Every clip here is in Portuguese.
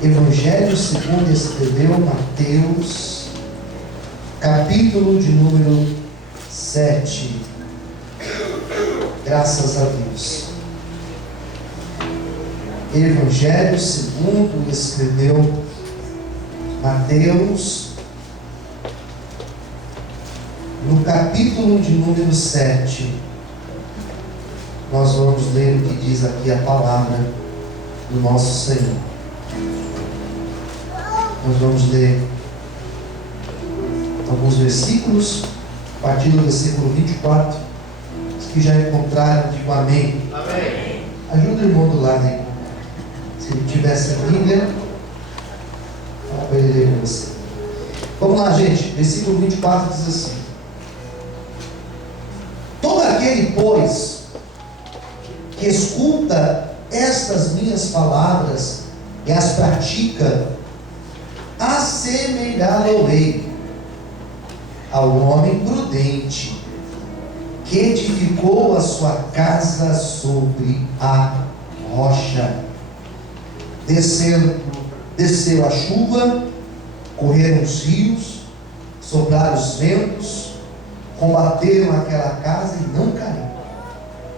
Evangelho segundo escreveu Mateus, capítulo de número 7. Graças a Deus. Evangelho segundo escreveu Mateus, no capítulo de número 7. Nós vamos ler o que diz aqui a palavra do nosso Senhor. Nós vamos ler alguns versículos, a partir do versículo 24. Os que já encontraram, digam amém. Amém. Ajuda o irmão do lado aí. Se ele tivesse a Bíblia, fala para ele ler para você. Vamos lá, gente. Versículo 24 diz assim: todo aquele, pois, que escuta estas minhas palavras e as pratica, assemelhá-lo-ei ao homem prudente que edificou a sua casa sobre a rocha. Desceu a chuva, correram os rios, sopraram os ventos, combateram aquela casa e não caiu,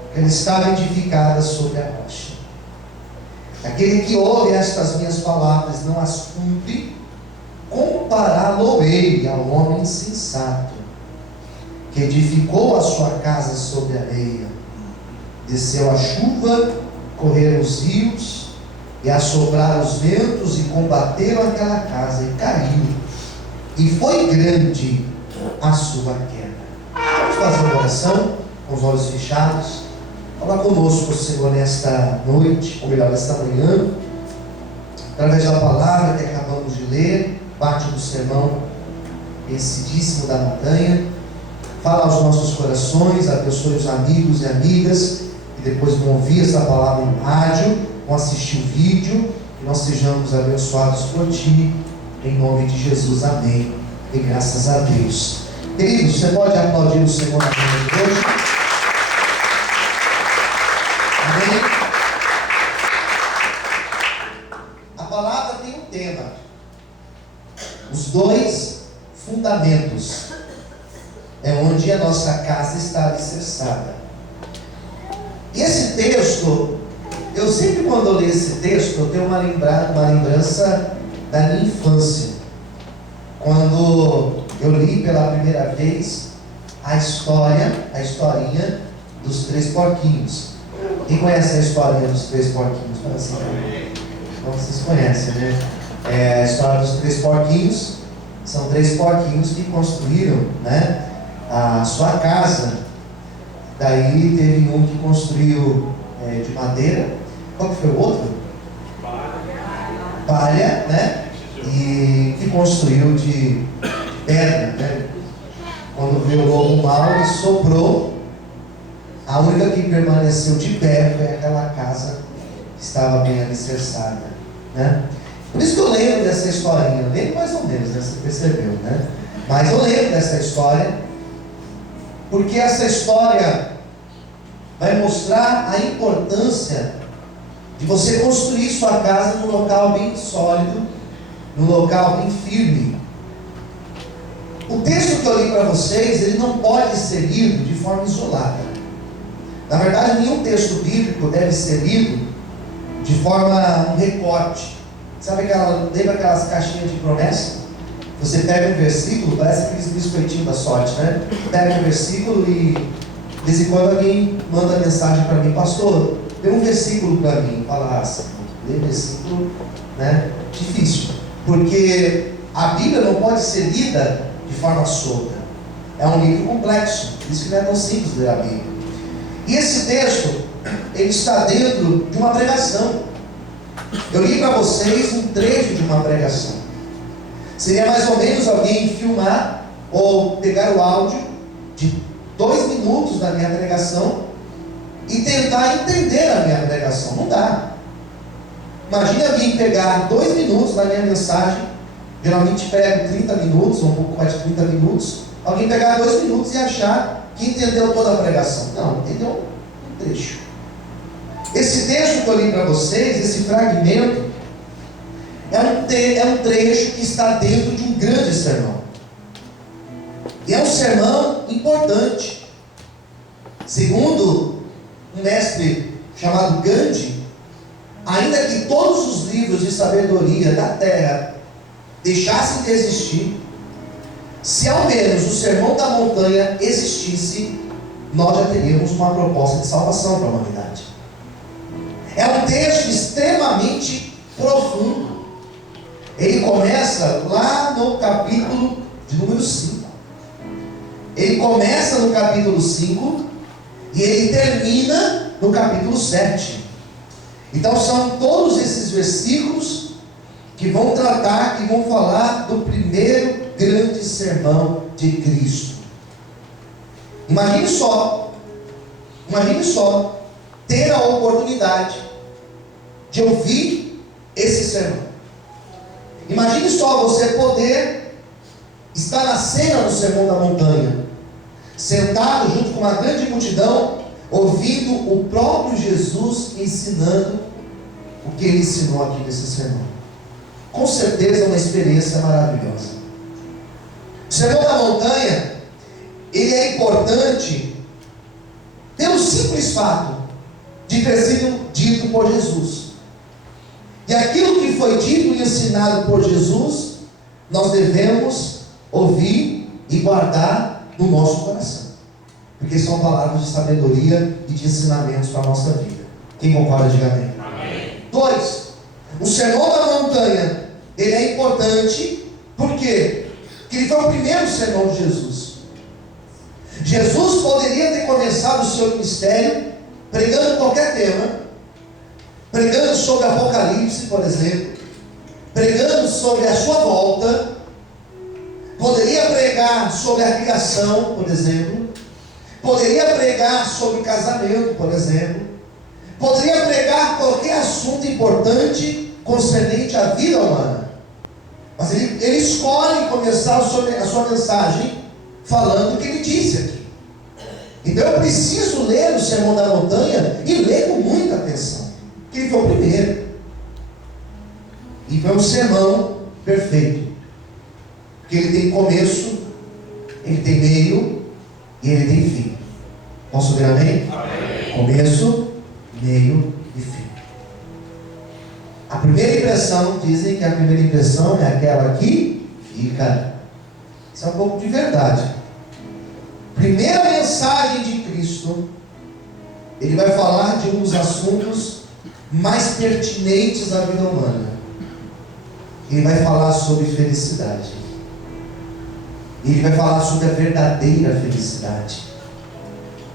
porque ela estava edificada sobre a rocha. Aquele que ouve estas minhas palavras e não as cumpre, compará-lo-ei ao homem insensato, que edificou a sua casa sobre a areia. Desceu a chuva, correram os rios, e assopraram os ventos, e combateram aquela casa, e caiu, e foi grande a sua queda. Vamos fazer uma oração, com os olhos fechados. Fala conosco, Senhor, nesta noite, ou melhor, nesta manhã, através da palavra que acabamos de ler, parte do sermão conhecidíssimo da montanha. Fala aos nossos corações, abençoe os amigos e amigas que depois vão ouvir essa palavra no rádio, vão assistir o vídeo, que nós sejamos abençoados por Ti, em nome de Jesus, amém, e graças a Deus. Queridos, você pode aplaudir o Senhor na manhã de hoje? Amém? A palavra tem um tema: os dois fundamentos. É onde a nossa casa está alicerçada. E esse texto, eu sempre quando eu leio esse texto, eu tenho uma lembrança da minha infância. Quando eu li pela primeira vez a historinha dos três porquinhos. Quem conhece a historinha dos três porquinhos? Fala assim, então vocês conhecem, né? A história dos três porquinhos. São três porquinhos que construíram, né, a sua casa. Daí teve um que construiu de madeira. Qual que foi o outro? Palha, né? E que construiu de pedra, né? Quando veio o lobo mau, ele soprou. A única que permaneceu de pé foi aquela casa que estava bem alicerçada, né? Por isso que eu lembro dessa historinha. Eu lembro mais ou menos, né? Você percebeu, né? Mas eu lembro dessa história, porque essa história vai mostrar a importância de você construir sua casa num local bem sólido, num local bem firme. O texto que eu li para vocês, ele não pode ser lido de forma isolada. Na verdade, nenhum texto bíblico deve ser lido de forma um recorte. Sabe lembra aquelas caixinhas de promessa? Você pega um versículo, parece aqueles biscoitinhos da sorte, né? Pega um versículo e de vez em quando alguém manda mensagem para mim: pastor, dê um versículo para mim. Fala, ler versículo, né? Difícil, porque a Bíblia não pode ser lida de forma solta. É um livro complexo, por isso que não é tão simples ler a Bíblia. E esse texto, ele está dentro de uma pregação. Eu li para vocês um trecho de uma pregação. Seria mais ou menos alguém filmar ou pegar o áudio de 2 minutos da minha pregação e tentar entender a minha pregação. Não dá. Imagine alguém pegar 2 minutos da minha mensagem. Geralmente prego 30 minutos, ou um pouco mais de 30 minutos. Alguém pegar 2 minutos e achar que entendeu toda a pregação. Não, entendeu um trecho. Esse texto que eu li para vocês, esse fragmento, é um trecho que está dentro de um grande sermão. E é um sermão importante. Segundo um mestre chamado Gandhi, ainda que todos os livros de sabedoria da terra deixassem de existir, se ao menos o Sermão da Montanha existisse, nós já teríamos uma proposta de salvação para a humanidade. É um texto extremamente profundo. Ele começa lá no capítulo de número 5. Ele começa no capítulo 5 e ele termina no capítulo 7. Então são todos esses versículos que vão tratar, que vão falar do primeiro grande sermão de Cristo. Imagine só ter a oportunidade de ouvir esse sermão. Imagine só você poder estar na cena do Sermão da Montanha, sentado junto com uma grande multidão, ouvindo o próprio Jesus ensinando o que ele ensinou aqui nesse sermão. Com certeza é uma experiência maravilhosa. O Sermão da Montanha, ele é importante pelo simples fato de ter sido dito por Jesus. E aquilo que foi dito e ensinado por Jesus, nós devemos ouvir e guardar no nosso coração, porque são palavras de sabedoria e de ensinamentos para a nossa vida. Quem concorda, diga amém. Amém. 2. O Sermão da Montanha, ele é importante, por quê? Porque ele foi o primeiro sermão de Jesus. Jesus poderia ter começado o seu ministério pregando qualquer tema, pregando sobre Apocalipse, por exemplo, pregando sobre a sua volta, poderia pregar sobre a criação, por exemplo, poderia pregar sobre casamento, por exemplo, poderia pregar qualquer assunto importante concernente à vida humana. Mas ele escolhe começar a sua mensagem falando o que ele disse aqui. Então eu preciso ler o Sermão da Montanha e ler com muita atenção, porque ele foi o primeiro. E foi um sermão perfeito, porque ele tem começo, ele tem meio e ele tem fim. Posso ver amém? Amém. Começo, meio e fim. A primeira impressão, dizem que a primeira impressão é aquela que fica. Isso é um pouco de verdade. Primeira mensagem de Cristo, ele vai falar de um dos assuntos mais pertinentes à vida humana. Ele vai falar sobre felicidade. Ele vai falar sobre a verdadeira felicidade.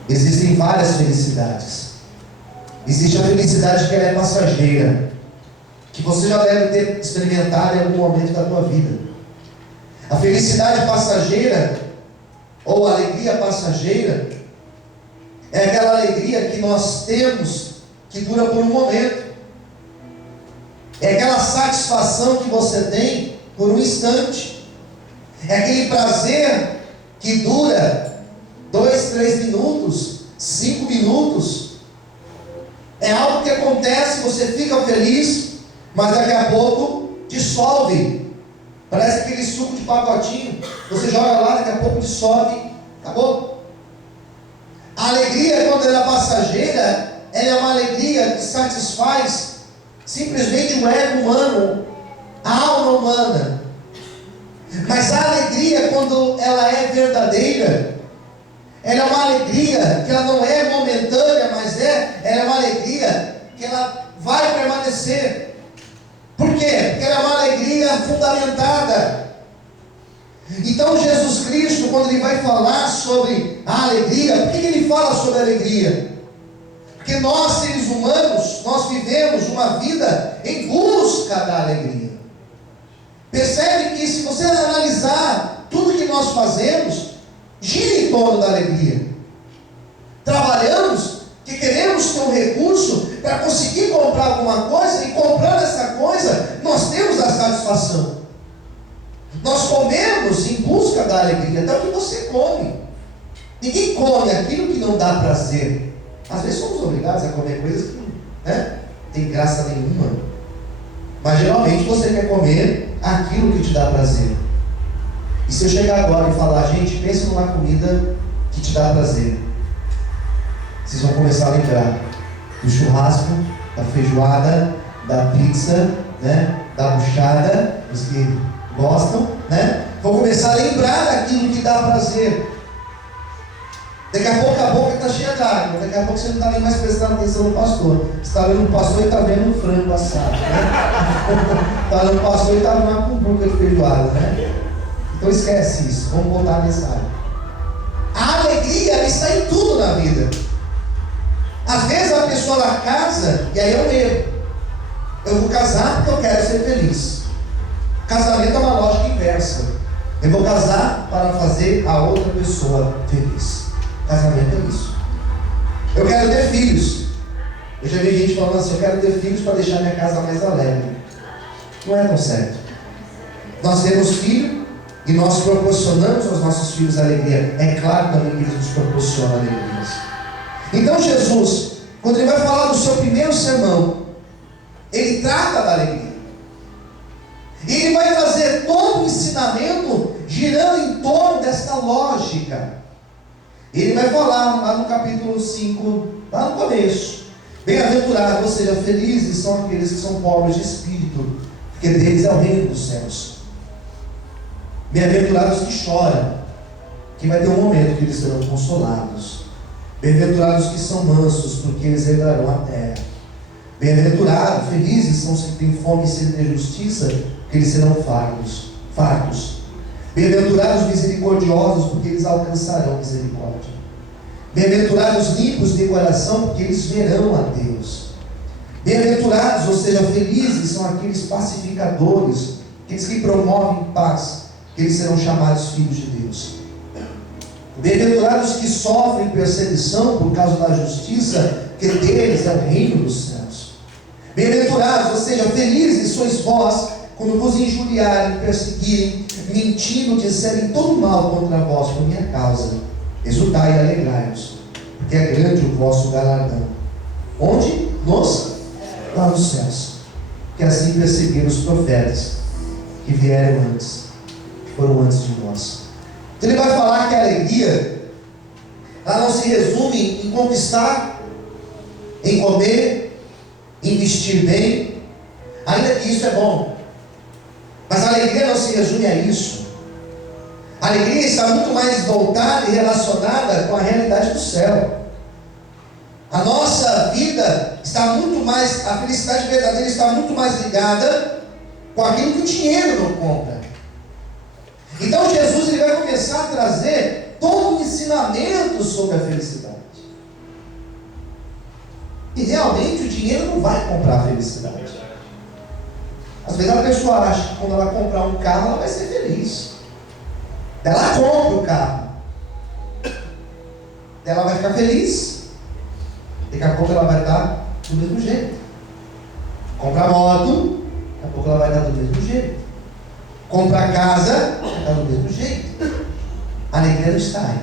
Existem várias felicidades. Existe a felicidade que ela é passageira, que você já deve ter experimentado em algum momento da tua vida. A felicidade passageira, ou a alegria passageira, é aquela alegria que nós temos, que dura por um momento. É aquela satisfação que você tem por um instante. É aquele prazer que dura 2, 3 minutos, 5 minutos. É algo que acontece, você fica feliz, mas daqui a pouco dissolve. Parece aquele suco de pacotinho, você joga lá, daqui a pouco dissolve, acabou. A alegria, quando ela é passageira, ela é uma alegria que satisfaz simplesmente o ego humano, a alma humana. Mas a alegria, quando ela é verdadeira, ela é uma alegria que ela não é momentânea, mas ela é uma alegria que ela vai permanecer. Por quê? Porque ela é uma alegria fundamentada. Então Jesus Cristo, quando ele vai falar sobre a alegria, por que ele fala sobre a alegria? Porque nós, seres humanos, nós vivemos uma vida em busca da alegria. Percebe que se você analisar tudo que nós fazemos, gira em torno da alegria. Trabalhamos que queremos ter um recurso para conseguir comprar alguma coisa, e comprando essa coisa, nós temos a satisfação. Nós comemos em busca da alegria, até o que você come. Ninguém come aquilo que não dá prazer. Às vezes somos obrigados a comer coisas que não tem graça nenhuma. Mas geralmente você quer comer aquilo que te dá prazer. E se eu chegar agora e falar, gente, pensa numa comida que te dá prazer, vocês vão começar a lembrar do churrasco, da feijoada, da pizza, né? Da buchada, os que gostam, né? Vão começar a lembrar daquilo que dá prazer. Daqui a pouco a boca está cheia de água, daqui a pouco você não está nem mais prestando atenção no pastor. Você está vendo o pastor e está vendo um frango assado, né? Está vendo o pastor e está vendo uma cumbuca de feijoada, né? Então esquece isso, vamos voltar à mensagem. A alegria, ela está em tudo na vida. Às vezes a pessoa ela casa, e aí é um erro. Eu vou casar porque eu quero ser feliz. Casamento é uma lógica inversa. Eu vou casar para fazer a outra pessoa feliz. Casamento é isso. Eu quero ter filhos. Eu já vi gente falando assim, eu quero ter filhos para deixar minha casa mais alegre. Não é tão certo. Nós temos filho e nós proporcionamos aos nossos filhos alegria. É claro também que eles nos proporcionam alegrias. Então Jesus, quando ele vai falar do seu primeiro sermão, ele trata da alegria. E ele vai fazer todo o ensinamento girando em torno desta lógica. Ele vai falar lá no capítulo 5, lá no começo: bem-aventurados, ou seja, felizes são aqueles que são pobres de espírito, porque deles é o reino dos céus. Bem-aventurados que choram, que vai ter um momento que eles serão consolados. Bem-aventurados que são mansos, porque eles herdarão a terra. Bem-aventurados, felizes são os que têm fome e sede de justiça, porque eles serão fartos. Bem-aventurados misericordiosos, porque eles alcançarão misericórdia. Bem-aventurados limpos de coração, porque eles verão a Deus. Bem-aventurados, ou seja, felizes são aqueles pacificadores, aqueles que promovem paz, que eles serão chamados filhos de Deus. Bem-aventurados que sofrem perseguição por causa da justiça, que deles é o reino dos céus. Bem-aventurados, ou seja, felizes sois vós, quando vos injuriarem, perseguirem, mentindo, disserem todo mal contra vós por minha causa. Exultai e alegrai-vos, porque é grande o vosso galardão. Onde? Lá nos céus. Que assim perseguiram os profetas que vieram antes, que foram antes de nós. Então ele vai falar que a alegria, ela não se resume em conquistar, em comer, em vestir bem, ainda que isso é bom. Mas a alegria não se resume a isso. A alegria está muito mais voltada e relacionada com a realidade do céu. A nossa vida está muito mais, a felicidade verdadeira está muito mais ligada com aquilo que o dinheiro não compra. Então Jesus ele vai começar a trazer todo um ensinamento sobre a felicidade. E realmente o dinheiro não vai comprar a felicidade. Às vezes a pessoa acha que quando ela comprar um carro, ela vai ser feliz. Ela compra o carro, ela vai ficar feliz. Daqui a pouco ela vai estar do mesmo jeito. Compra a moto, daqui a pouco ela vai estar do mesmo jeito. Compra a casa, vai estar do mesmo jeito. A alegria não está aí.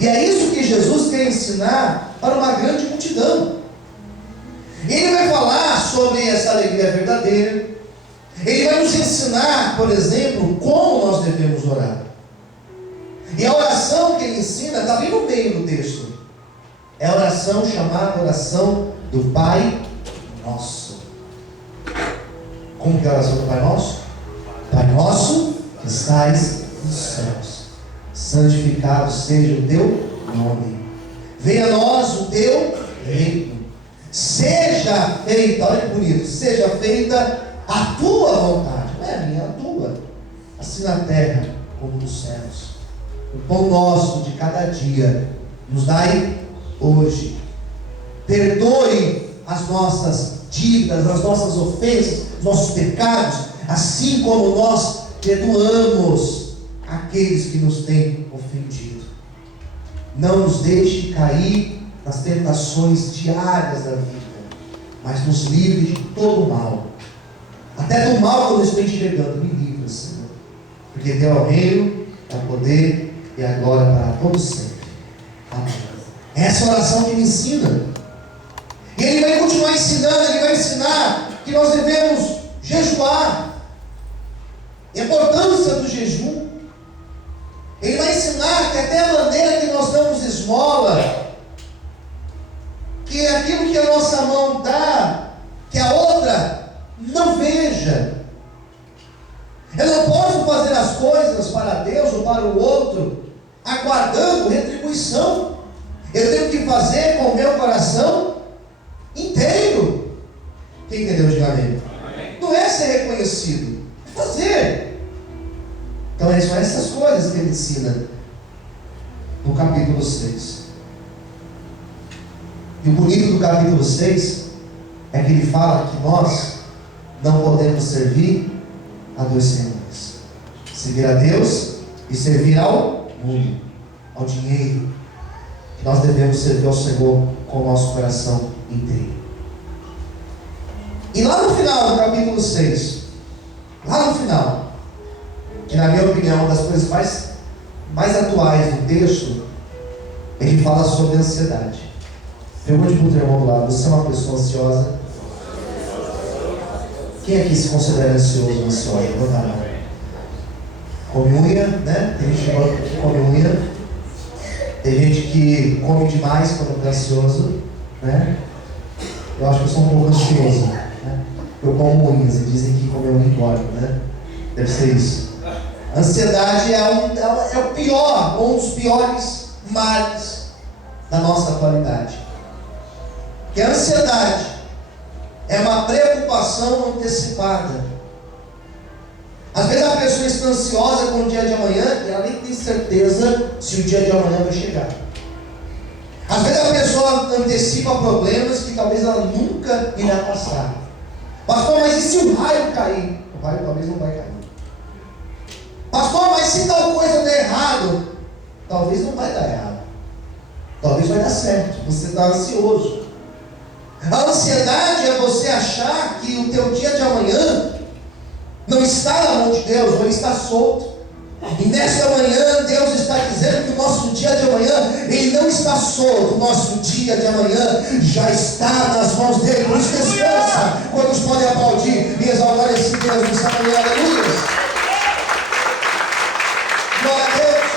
E é isso que Jesus quer ensinar para uma grande multidão. Ele vai falar sobre essa alegria verdadeira. Ele vai nos ensinar, por exemplo, como nós devemos orar. E a oração que ele ensina está bem no meio do texto. É a oração chamada oração do Pai Nosso. Como que é a oração do Pai Nosso? Pai Nosso que estais nos céus, santificado seja o teu nome. Venha a nós o teu reino. Seja feita, olha que bonito, seja feita a tua vontade, não é a minha, a tua, assim na terra como nos céus. O pão nosso de cada dia nos dai hoje. Perdoe as nossas dívidas, as nossas ofensas, os nossos pecados, assim como nós perdoamos aqueles que nos têm ofendido. Não nos deixe cair nas tentações diárias da vida, mas nos livre de todo o mal. Até do mal que eu estou enxergando, me livra, Senhor. Porque teu é o reino, é o poder e a glória para todos sempre. Amém. Essa oração que ele ensina. E ele vai continuar ensinando, ele vai ensinar que nós devemos jejuar, a importância do jejum. Ele vai ensinar que até a maneira que nós damos esmola, que aquilo que a nossa mão dá, que a outra não veja. Eu não posso fazer as coisas para Deus ou para o outro aguardando retribuição. Eu tenho que fazer com o meu coração inteiro. Quem entendeu? Diga amém. Não é ser reconhecido, é fazer. Então são essas coisas que ele ensina no capítulo 6. E o bonito do capítulo 6 é que ele fala que nós não podemos servir a dois senhores. Servir a Deus e servir ao mundo, ao dinheiro. Que nós devemos servir ao Senhor com o nosso coração inteiro. E lá no final do capítulo 6, lá no final, que na minha opinião é uma das coisas mais atuais do texto, ele fala sobre ansiedade. Pergunte para o teu irmão do lado: você é uma pessoa ansiosa? Quem aqui se considera ansioso ou ansiosa? Levanta a mão. Come unha, né? Tem gente que come unha. Tem gente que come demais quando está ansioso, né? Eu acho que eu sou um pouco ansioso, né? Eu como unhas e dizem que comer unha engorda, né? Deve ser isso. Ansiedade é o pior, um dos piores males da nossa atualidade. Que a ansiedade é uma preocupação antecipada. Às vezes a pessoa está ansiosa com o dia de amanhã e ela nem tem certeza se o dia de amanhã vai chegar. Às vezes a pessoa antecipa problemas que talvez ela nunca irá passar. Pastor, mas e se o raio cair? O raio talvez não vai cair. Pastor, mas se tal coisa der errado? Talvez não vai dar errado. Talvez vai dar certo. Você está ansioso. A ansiedade é você achar que o teu dia de amanhã não está na mão de Deus, ou ele está solto. E nesta manhã Deus está dizendo que o nosso dia de amanhã, ele não está solto. O nosso dia de amanhã já está nas mãos dele. Por isso descansa. Quantos podem aplaudir e exaltar esse Deus nessa manhã? Aleluia. Glória a Deus.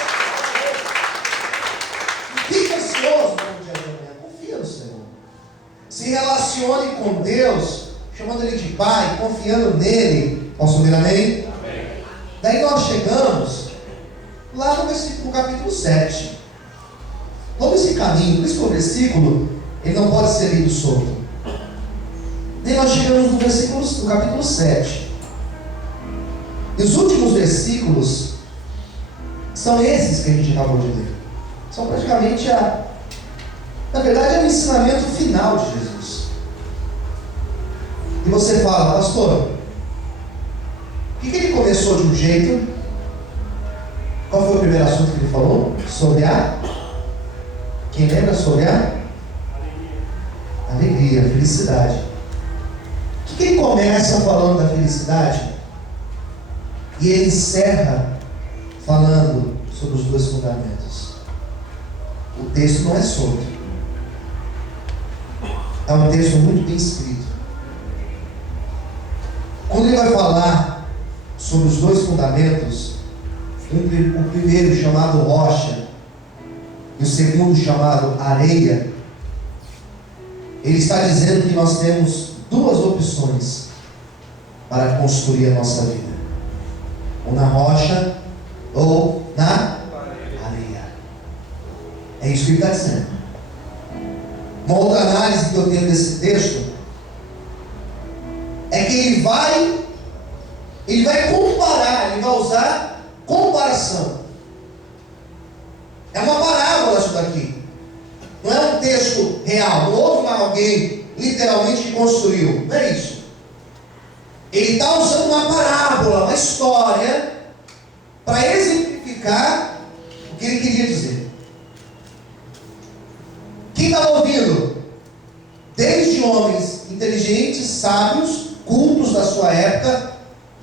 Fique ansioso no dia de amanhã. Confia no Senhor. Se relacione com Deus, chamando Ele de Pai, confiando nele. Posso ouvir amém? Amém? Daí nós chegamos lá no capítulo 7. Todo esse caminho, por isso que o versículo, ele não pode ser lido solto. Daí nós chegamos no capítulo 7. E os últimos versículos são esses que a gente acabou de ler. São praticamente na verdade, é o ensinamento final de Jesus. E você fala: pastor, por que ele começou de um jeito? Qual foi o primeiro assunto que ele falou? Sobre quem lembra? Sobre alegria, felicidade. Por que ele começa falando da felicidade e ele encerra falando sobre os dois fundamentos? O texto não é solto. É um texto muito bem escrito. Quando ele vai falar sobre os dois fundamentos, o primeiro chamado rocha e o segundo chamado areia, ele está dizendo que nós temos duas opções para construir a nossa vida: ou na rocha ou na areia. É isso que ele está dizendo. Uma outra análise que eu tenho desse texto é que ele vai comparar, ele vai usar comparação. É uma parábola isso daqui. Não é um texto real. Não houve alguém literalmente que construiu. Não é isso. Ele está usando uma parábola, uma história, para exemplificar o que ele queria dizer. Quem está ouvindo? Desde homens inteligentes, sábios, cultos da sua época,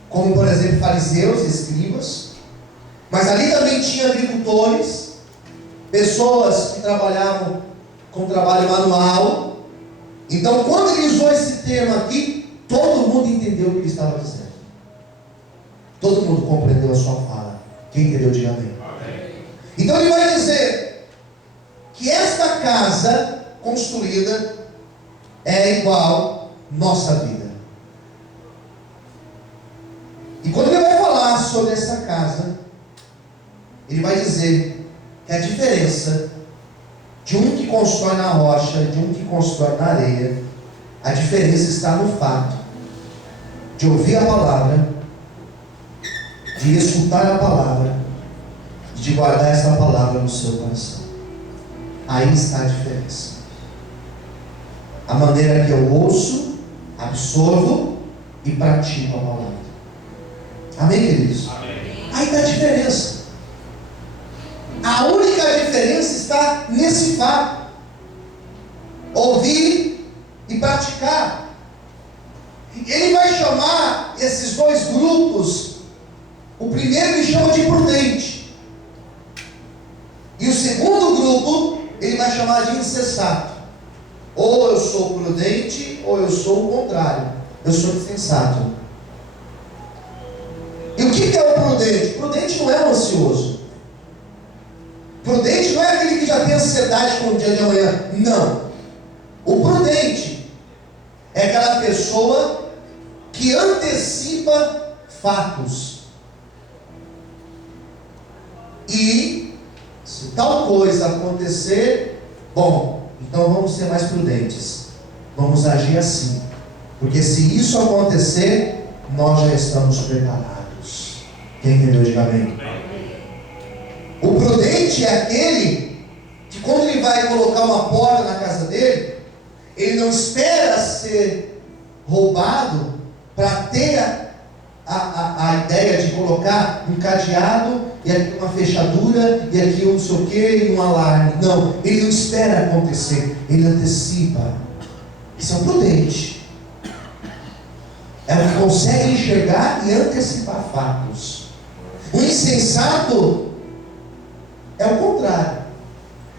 como por exemplo fariseus e escribas, mas ali também tinha agricultores, pessoas que trabalhavam com trabalho manual. Então, quando ele usou esse termo aqui, Todo mundo entendeu o que ele estava dizendo. Todo mundo compreendeu a sua fala. Quem entendeu, diga amém. Então ele vai dizer que esta casa construída é igual nossa vida. E quando ele vai falar sobre essa casa, ele vai dizer que a diferença de um que constrói na rocha e de um que constrói na areia, a diferença está no fato de ouvir a palavra, de escutar a palavra, de guardar essa palavra no seu coração. Aí está a diferença. A maneira que eu ouço, absorvo e pratico a palavra. Amém, queridos? Amém. Aí está a diferença. A única diferença está nesse fato: ouvir e praticar. Ele vai chamar esses dois grupos. O primeiro ele chama de prudente, e o segundo grupo ele vai chamar de insensato. Ou eu sou prudente, ou eu sou o contrário, eu sou insensato. E o que é o prudente? Prudente não é o ansioso. Prudente não é aquele que já tem ansiedade com o dia de amanhã. Não. O prudente é aquela pessoa que antecipa fatos. E se tal coisa acontecer, bom, então vamos ser mais prudentes. Vamos agir assim. Porque se isso acontecer, nós já estamos preparados. Quem entendeu, diga amém. O prudente é aquele que quando ele vai colocar uma porta na casa dele, ele não espera ser roubado para ter a ideia de colocar um cadeado e aqui uma fechadura e aqui um não sei o que e um alarme. Não, ele não espera acontecer, ele antecipa. Isso é um prudente. É o que consegue enxergar e antecipar fatos. O insensato é o contrário.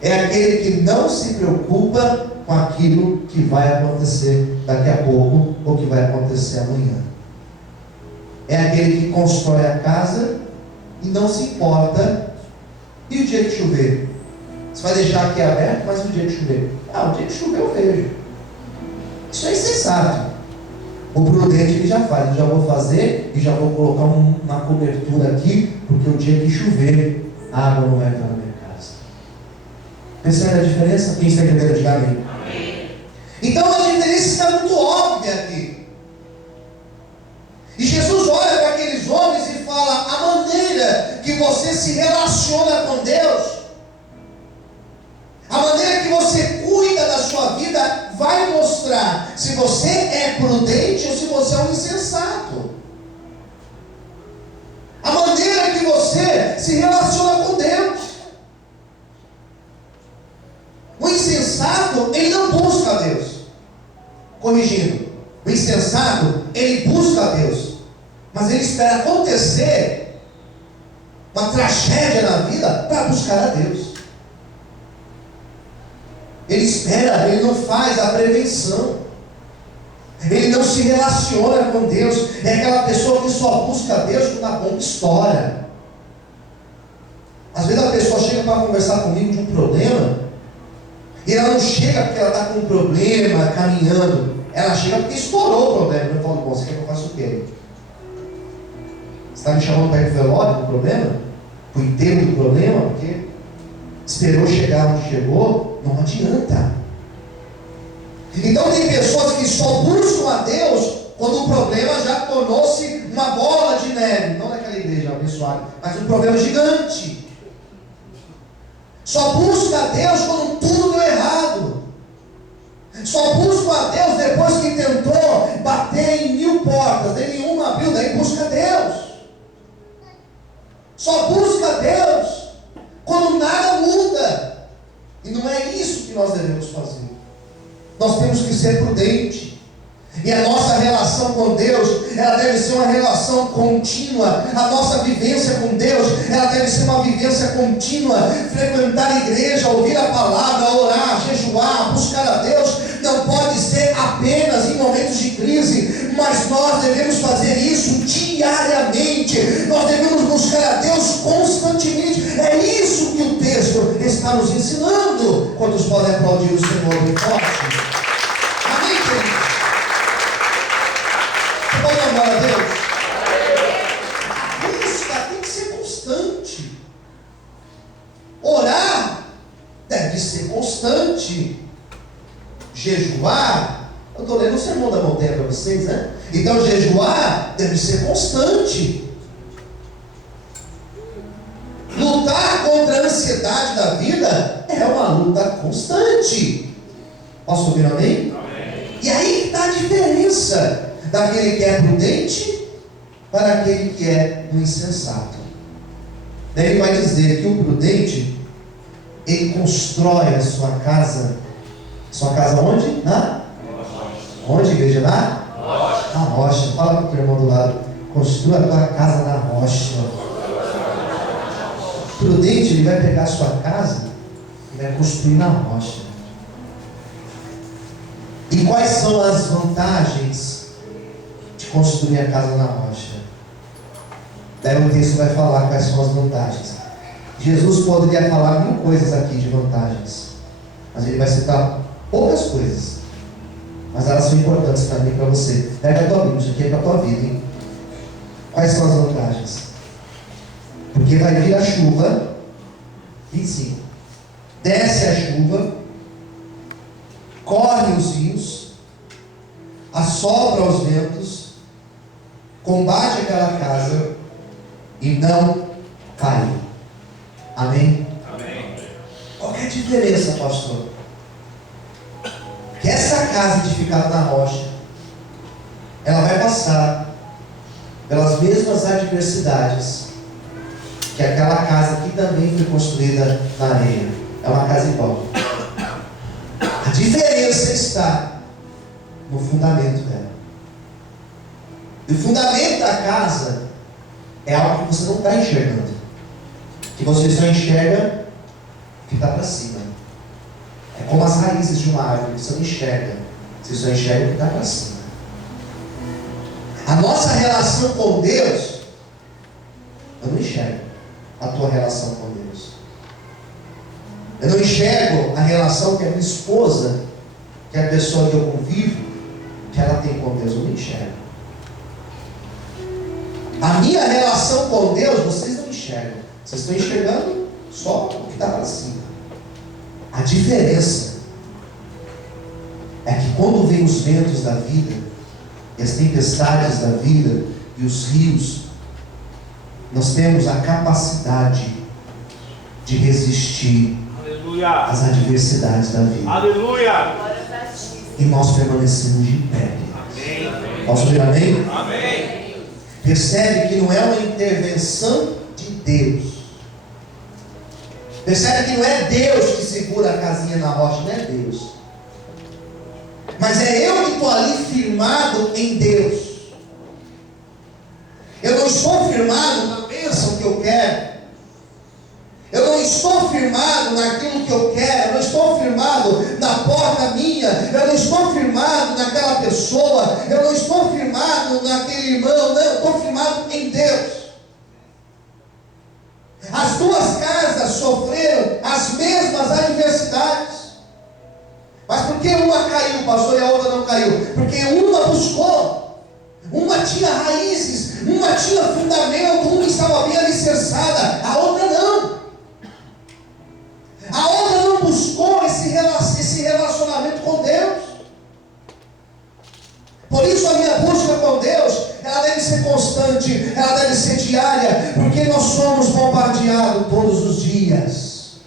É aquele que não se preocupa com aquilo que vai acontecer daqui a pouco ou que vai acontecer amanhã. É aquele que constrói a casa e não se importa. E o dia que chover? Você vai deixar aqui aberto, mas o dia que chover? O dia que chover eu vejo. Isso é insensato. O prudente ele já faz, eu já vou fazer e já vou colocar uma cobertura aqui, porque o dia que chover, a água não vai entrar na minha casa. Percebe a diferença? Quem está entendendo, diga amém. Então a diferença está muito óbvia aqui. E Jesus olha para aqueles homens e fala: a maneira que você se relaciona com Deus, a maneira que você cuida da sua vida, vai mostrar se você é prudente ou se você é um insensato. A maneira que você se relaciona com Deus. O insensato, ele não busca a Deus. Corrigindo, o insensato, ele busca a Deus, mas ele espera acontecer uma tragédia na vida para buscar a Deus. Ele espera, ele não faz a prevenção. Ele não se relaciona com Deus. É aquela pessoa que só busca a Deus quando a bomba estoura. Às vezes a pessoa chega para conversar comigo de um problema, e ela não chega porque ela está com um problema, caminhando. Ela chega porque estourou o problema. Eu falo: bom, você quer que eu faça o quê? Você está me chamando para ir para o velório do problema? Para o enterro do problema? Porque esperou chegar onde chegou? Não adianta. Então tem pessoas que só buscam a Deus quando o problema já tornou-se uma bola de neve. Não naquela igreja abençoada, mas um problema gigante. Só busca a Deus quando tudo deu errado. Só busca a Deus depois que tentou bater em 1000 portas, daí nenhuma abriu, daí busca a Deus. Só busca a Deus quando nada muda. E não é isso que nós devemos fazer. Nós temos que ser prudentes. E a nossa relação com Deus, ela deve ser uma relação contínua. A nossa vivência com Deus, ela deve ser uma vivência contínua. Frequentar a igreja, ouvir a palavra, orar, jejuar, buscar a Deus, não pode ser apenas em momentos de crise, mas nós devemos fazer isso diariamente. Nós devemos buscar a Deus constantemente. É isso que o texto está nos ensinando. Quantos podem aplaudir o Senhor bem forte? Amém, queridos? Pode amar a Deus? Isso, cara, tem que ser constante. Orar deve ser constante. Jejuar, eu estou lendo o Sermão da Montanha para vocês, né? Então jejuar deve ser constante. Lutar contra a ansiedade da vida é uma luta constante. Posso ouvir amém? Amém. E aí está a diferença daquele que é prudente para aquele que é um insensato. Daí ele vai dizer que o prudente, ele constrói a sua casa. Sua casa onde? Na? Onde, igreja? Na? Rocha. Na rocha. Fala para o teu irmão do lado. Construa a tua casa na rocha. Prudente, ele vai pegar a sua casa e vai construir na rocha. E quais são as vantagens de construir a casa na rocha? Daí o texto vai falar quais são as vantagens. Jesus poderia falar 1000 coisas aqui de vantagens, mas ele vai citar poucas coisas, mas elas são importantes para mim e para você. Pega a tua Bíblia, isso aqui é para a tua vida, hein? Quais são as vantagens? Porque vai vir a chuva, 25, desce a chuva, corre os rios, assopra os ventos, combate aquela casa e não cai. Amém? Amém. Qual que é a diferença, pastor? Que essa casa edificada na rocha, ela vai passar pelas mesmas adversidades que aquela casa que também foi construída na areia. É uma casa igual. A diferença está no fundamento dela. E o fundamento da casa é algo que você não está enxergando, que você só enxerga o que está para cima. É como as raízes de uma árvore, você não enxerga, você só enxerga o que está para cima. A nossa relação com Deus, eu não enxergo a tua relação com Deus. Eu não enxergo a relação que a minha esposa, que é a pessoa que eu convivo, que ela tem com Deus, eu não enxergo. A minha relação com Deus, vocês não enxergam. Vocês estão enxergando só o que está para cima. A diferença é que quando vem os ventos da vida, e as tempestades da vida, e os rios, nós temos a capacidade de resistir às adversidades da vida. Aleluia! E nós permanecemos de pé. Amém. Posso ouvir amém? Amém. Percebe que não é uma intervenção de Deus. Percebe que não é Deus que segura a casinha na rocha, não é Deus. Mas é eu que estou ali firmado em Deus. Eu não estou firmado na bênção que eu quero. Eu não estou firmado naquilo que eu quero. Eu não estou firmado na porta minha. Eu não estou firmado naquela pessoa. Eu não estou firmado naquele irmão. Não, eu estou firmado em Deus. As duas casas sofreram as mesmas adversidades. Mas por que uma caiu, pastor, e a outra não caiu? Porque uma buscou, uma tinha raízes, uma tinha fundamento, uma estava bem alicerçada, a outra não. A outra não buscou esse relacionamento com Deus. Por isso a minha busca com Deus, ela deve ser constante, ela deve ser diária, porque nós somos bombardeados todos os dias.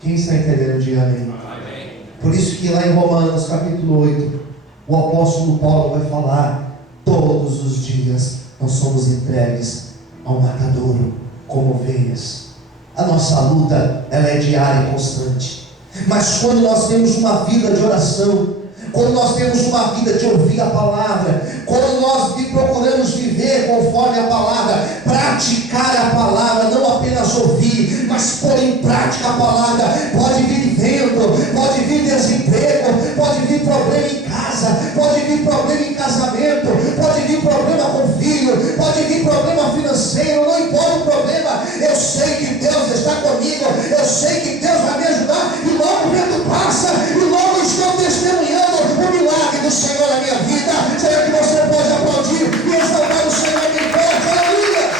Quem está entendendo? Diga amém. Amém. Por isso que lá em Romanos capítulo 8, o apóstolo Paulo vai falar: todos os dias nós somos entregues ao matadouro como ovelhas. A nossa luta, ela é diária e constante. Mas quando nós temos uma vida de oração, quando nós temos uma vida de ouvir a palavra, quando nós procuramos viver conforme a palavra, praticar a palavra, não apenas ouvir, mas pôr em prática a palavra. Pode vir vento, pode vir desemprego, pode vir problema em casa, pode vir problema em casamento, pode vir problema com filho, pode vir problema financeiro, não importa o problema, eu sei que Deus está comigo, eu sei que Deus vai me ajudar, e logo o vento passa, e logo estou testemunhando o milagre do Senhor na minha vida. Será que você pode aplaudir e exaltar o Senhor bem forte? Aleluia!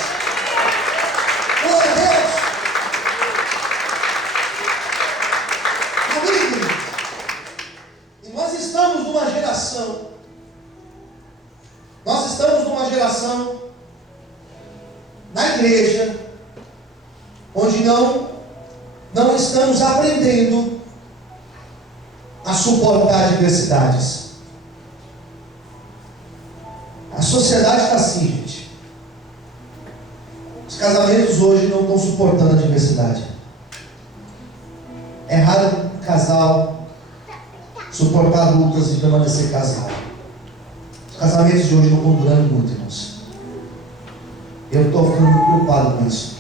Glória a Deus! Amém. E nós estamos numa geração na igreja onde não estamos aprendendo a suportar adversidades. A sociedade está assim, gente. Os casamentos hoje não estão suportando a adversidade. É raro um casal suportar lutas e permanecer casado. Os casamentos de hoje não estão durando muito, irmãos. Eu estou ficando muito preocupado com isso.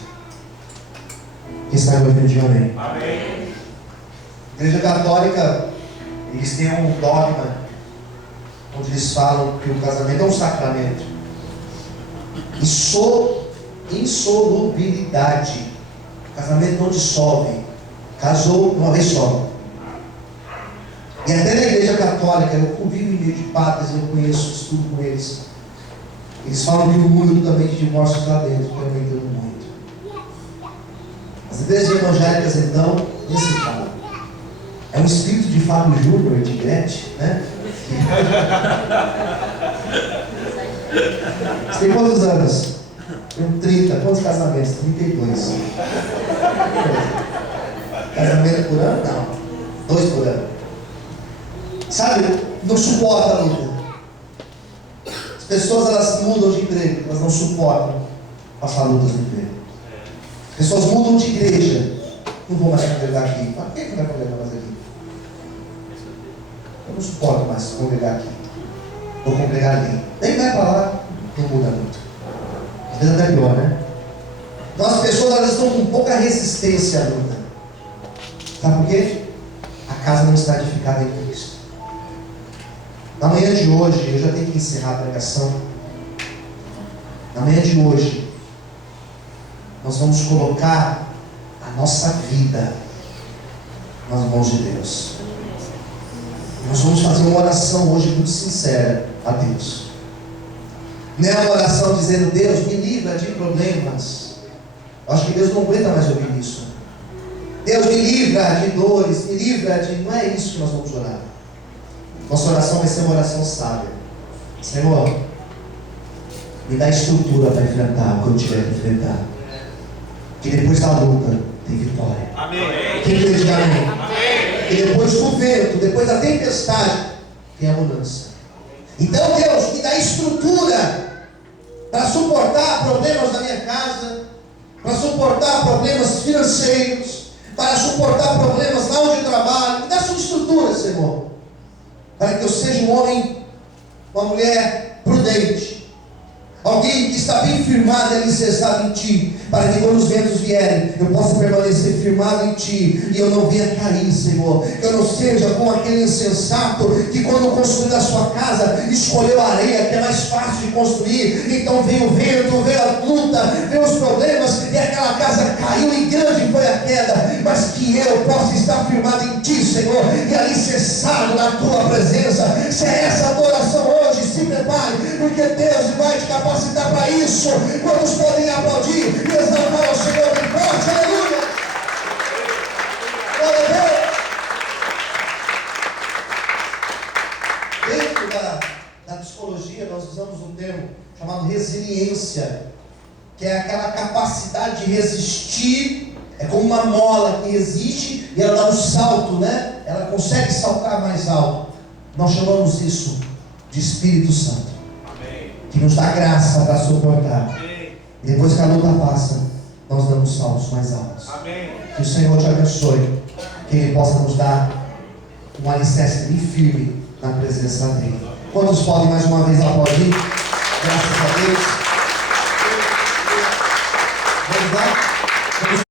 Quem está envolvido de amém? Amém. Igreja Católica, eles têm um dogma onde eles falam que o casamento é um sacramento. Insolubilidade. O casamento não dissolve. Casou uma vez só. E até na Igreja Católica, eu convivo em meio de padres, eu conheço, estudo com eles. Eles falam que o número também de divórcios lá dentro está aumentando muito. As igrejas evangélicas, então, nem se fala. É um espírito de Fábio Júnior, de Gretchen, né? Você tem quantos anos? Tenho 30. Quantos casamentos? 32. Casamento por ano? Não. 2 por ano. Sabe, não suporta a luta. As pessoas, elas mudam de emprego, elas não suportam passar lutas no emprego. As pessoas mudam de igreja. Não vou mais congregar aqui. Para que vai congregar mais aqui? Eu não suporto mais congregar aqui. Vou congregar ali. Nem vai para lá, não muda muito. Às vezes até pior, né? Então as pessoas, elas estão com pouca resistência à luta. Sabe por quê? A casa não está edificada em Cristo. Na manhã de hoje, eu já tenho que encerrar a pregação. Na manhã de hoje, nós vamos colocar a nossa vida nas mãos de Deus. Nós vamos fazer uma oração hoje muito sincera a Deus. Não é uma oração dizendo: Deus, me livra de problemas. Eu acho que Deus não aguenta mais ouvir isso. Deus, me livra de dores, me livra de... Não é isso que nós vamos orar. Nossa oração vai ser uma oração sábia. Senhor, me dá estrutura para enfrentar o que eu tiver que enfrentar. Que depois da luta tem vitória. Amém. Quem crê diga amém? Amém. Que depois do vento, depois da tempestade, tem a mudança. Então, Deus, me dá estrutura para suportar problemas da minha casa, para suportar problemas financeiros, para suportar problemas lá onde eu trabalho. Me dá sua estrutura, Senhor, para que eu seja um homem, uma mulher prudente, alguém que está bem firmado e alicerçado em Ti, para que quando os ventos vierem, eu possa permanecer firmado em Ti, e eu não venha cair, Senhor. Que eu não seja como aquele insensato que, quando construiu a sua casa, escolheu a areia, que é mais fácil de construir. Então veio o vento, veio a luta, veio os problemas, e aquela casa caiu, e grande foi a queda. Mas que eu possa estar firmado em Ti, Senhor, e alicerçado na Tua presença. Se é essa a tua oração hoje, se prepare, porque Deus vai te capacitar para isso. Quantos podem aplaudir e exaltar ao Senhor bem forte? Aleluia! Glória a Deus! Dentro da psicologia, nós usamos um termo chamado resiliência, que é aquela capacidade de resistir. É como uma mola que resiste e ela dá um salto, né? Ela consegue saltar mais alto. Nós chamamos isso de Espírito Santo. Amém. Que nos dá graça para suportar. Amém. E depois que a luta passa, nós damos saltos mais altos. Amém. Que o Senhor te abençoe. Que Ele possa nos dar um alicerce bem firme na presença dele. Quantos podem mais uma vez aplaudir? Graças a Deus.